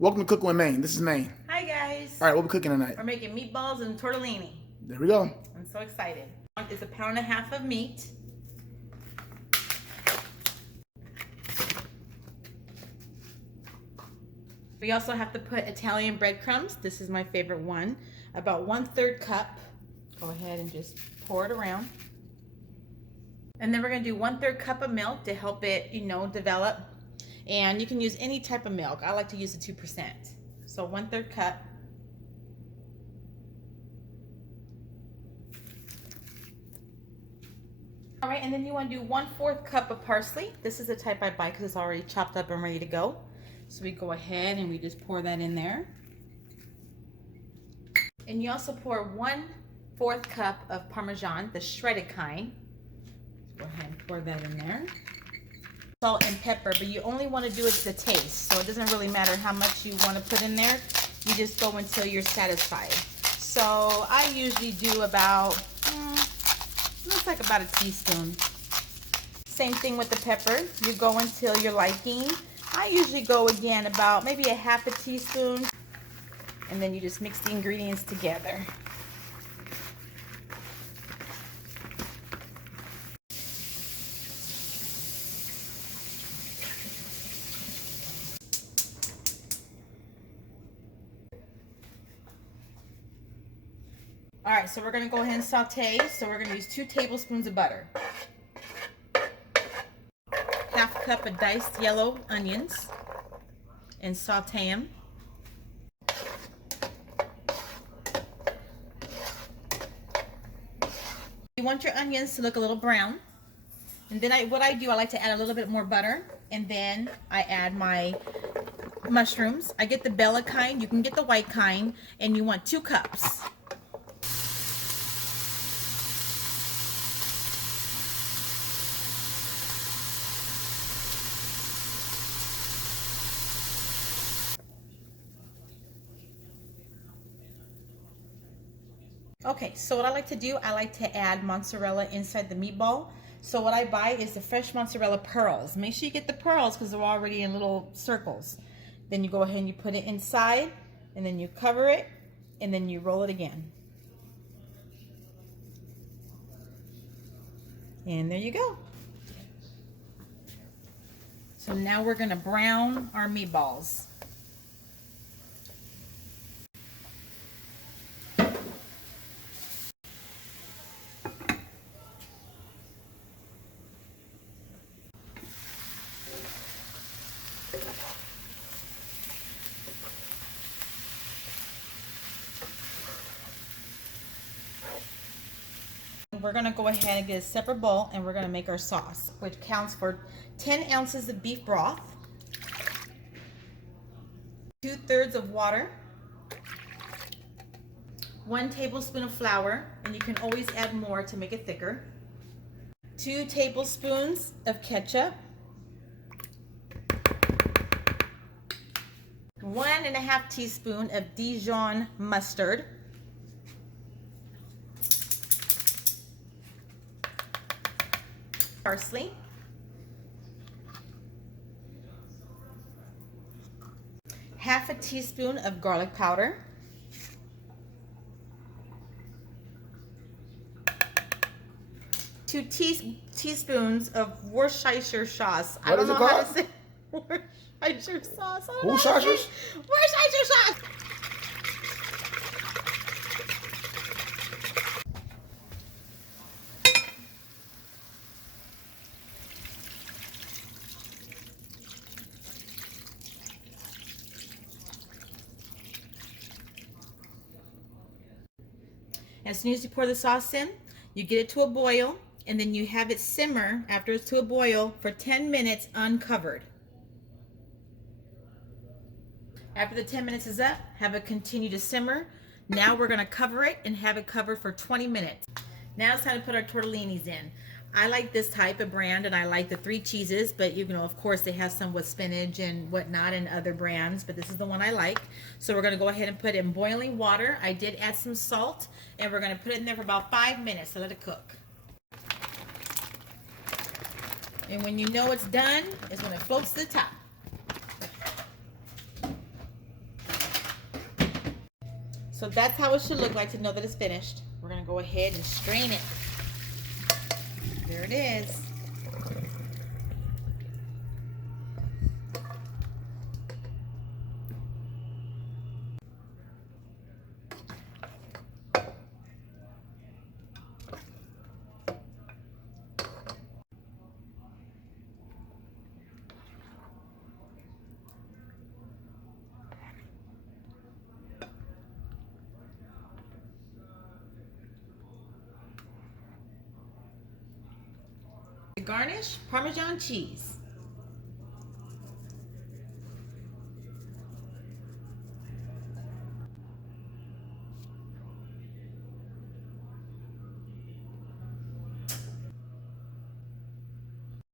Welcome to Cooking with Maine. This is Maine. Hi guys. All right, what we cooking tonight? We're making meatballs and tortellini. There we go. I'm so excited. It's 1.5 pounds of meat. We also have to put Italian breadcrumbs. This is my favorite one. About 1/3 cup. Go ahead and just pour it around. And then we're gonna do 1/3 cup of milk to help it, develop. And you can use any type of milk. I like to use the 2%. So 1/3 cup. All right, and then you want to do 1/4 cup of parsley. This is the type I buy because it's already chopped up and ready to go. So we go ahead and we just pour that in there. And you also pour 1/4 cup of Parmesan, the shredded kind. Go ahead and pour that in there. Salt and pepper, but you only want to do it to the taste. So it doesn't really matter how much you want to put in there. You just go until you're satisfied. So I usually do about, looks like about a teaspoon. Same thing with the pepper. You go until you're liking. I usually go again about maybe a 1/2 teaspoon. And then you just mix the ingredients together. All right, so we're gonna go ahead and saute. So we're gonna use 2 tablespoons of butter. 1/2 cup of diced yellow onions and saute them. You want your onions to look a little brown. And then what I do, I like to add a little bit more butter, and then I add my mushrooms. I get the Bella kind, you can get the white kind, and you want 2 cups. Okay, so what I like to do, I like to add mozzarella inside the meatball. So what I buy is the fresh mozzarella pearls. Make sure you get the pearls because they're already in little circles. Then you go ahead and you put it inside, and then you cover it, and then you roll it again. And there you go. So now we're gonna brown our meatballs. We're gonna go ahead and get a separate bowl, and we're gonna make our sauce, which counts for 10 ounces of beef broth, 2/3 of water, 1 tablespoon of flour, and you can always add more to make it thicker, 2 tablespoons of ketchup, 1.5 teaspoon of Dijon mustard, parsley, half a teaspoon of garlic powder, 2 teaspoons of Worcestershire sauce. What is it called? How to say Worcestershire sauce. Worcestershire? Worcestershire sauce. As soon as you pour the sauce in, you get it to a boil, and then you have it simmer after it's to a boil for 10 minutes uncovered. After the 10 minutes is up, have it continue to simmer. Now we're gonna cover it and have it covered for 20 minutes. Now it's time to put our tortellinis in. I like this type of brand, and I like the 3 cheeses, but of course they have some with spinach and whatnot and other brands, but this is the one I like. So we're gonna go ahead and put it in boiling water. I did add some salt, and we're gonna put it in there for about 5 minutes to let it cook. And when you know it's done, is when it floats to the top. So that's how it should look like to know that it's finished. We're gonna go ahead and strain it. There it is. To garnish, Parmesan cheese.